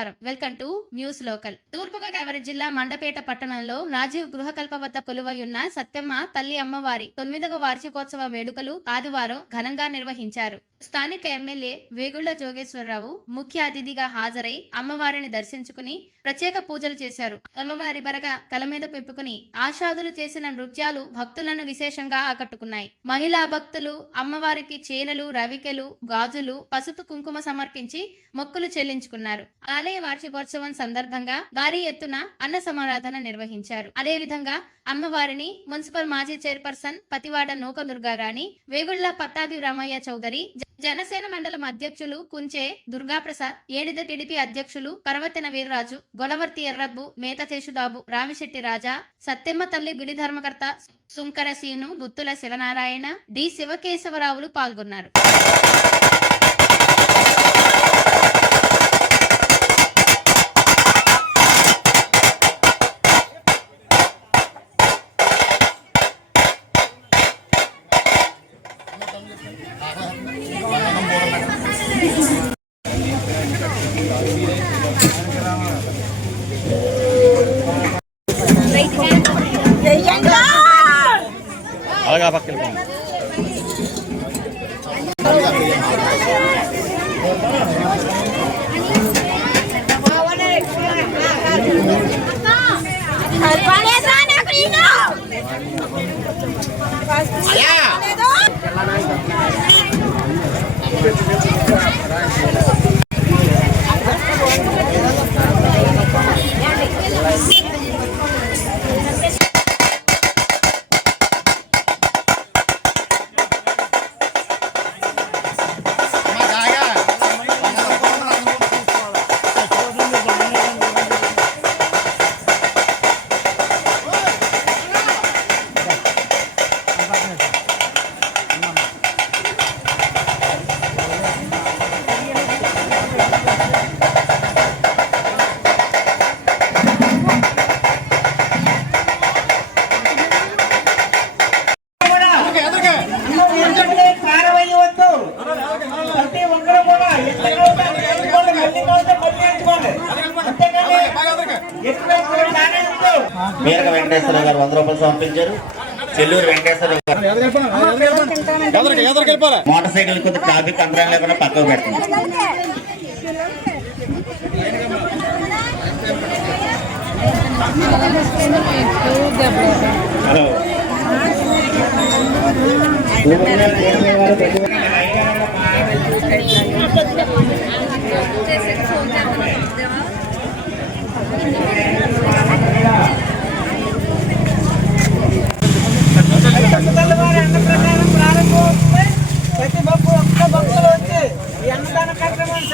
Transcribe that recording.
నమస్కారం. Welcome to news local. తూర్పుగోదావరి జిల్లా మండపేట పట్టణంలో రాజీవ్ గృహకల్ప వద్ద కొలువై ఉన్న సత్యమ్మ తల్లి అమ్మవారి 9వ వార్షికోత్సవ వేడుకలు ఆదివారం ఘనంగా నిర్వహించారు. స్థానిక ఎమ్మెల్యే వేగుళ్ల జోగేశ్వరరావు ముఖ్య అతిథిగా హాజరై అమ్మవారిని దర్శించుకుని ప్రత్యేక పూజలు చేశారు. అమ్మవారి బరగా తల మీద పెట్టుకుని ఆషాదులు చేసిన నృత్యాలు భక్తులను విశేషంగా ఆకట్టుకున్నాయి. మహిళా భక్తులు అమ్మవారికి చేనలు, రవికెలు, గాజులు, పసుపు కుంకుమ సమర్పించి మొక్కులు చెల్లించుకున్నారు. ఆలయ వార్షికోత్సవం సందర్భంగా భారీ ఎత్తున అన్న సమారాధన నిర్వహించారు. అదేవిధంగా అమ్మవారిని మున్సిపల్ మాజీ చైర్పర్సన్ పతివాడ నూక దుర్గారాణి, వేగుళ్ల పట్టాభి రామయ్య చౌదరి, జనసేన మండలం అధ్యక్షులు కుంచే దుర్గాప్రసాద్, ఏడిద టిడిపి అధ్యక్షులు పర్వతన వీర్రాజు, గొలవర్తి ఎర్రబ్బు, మేత శేషుదాబు, రామిశెట్టి రాజా, సత్యమ్మ తల్లి గుడి ధర్మకర్త సుంకర సీను, గుత్తుల శివనారాయణ, డి శివకేశవరావులు పాల్గొన్నారు. అలాగా పక్కన మేరక వెంకటేశ్వరరావు గారు 100 రూపాయలు సమర్పించారు. చెల్లూరు వెంకటేశ్వరరావు గారు మోటార్ సైకిల్ కొద్ది ట్రాఫిక్ అంతరం లేకుండా పక్కకు పెడుతుంది. ప్రతి భక్తులు వచ్చి ఈ అన్నదాన కార్యక్రమాన్ని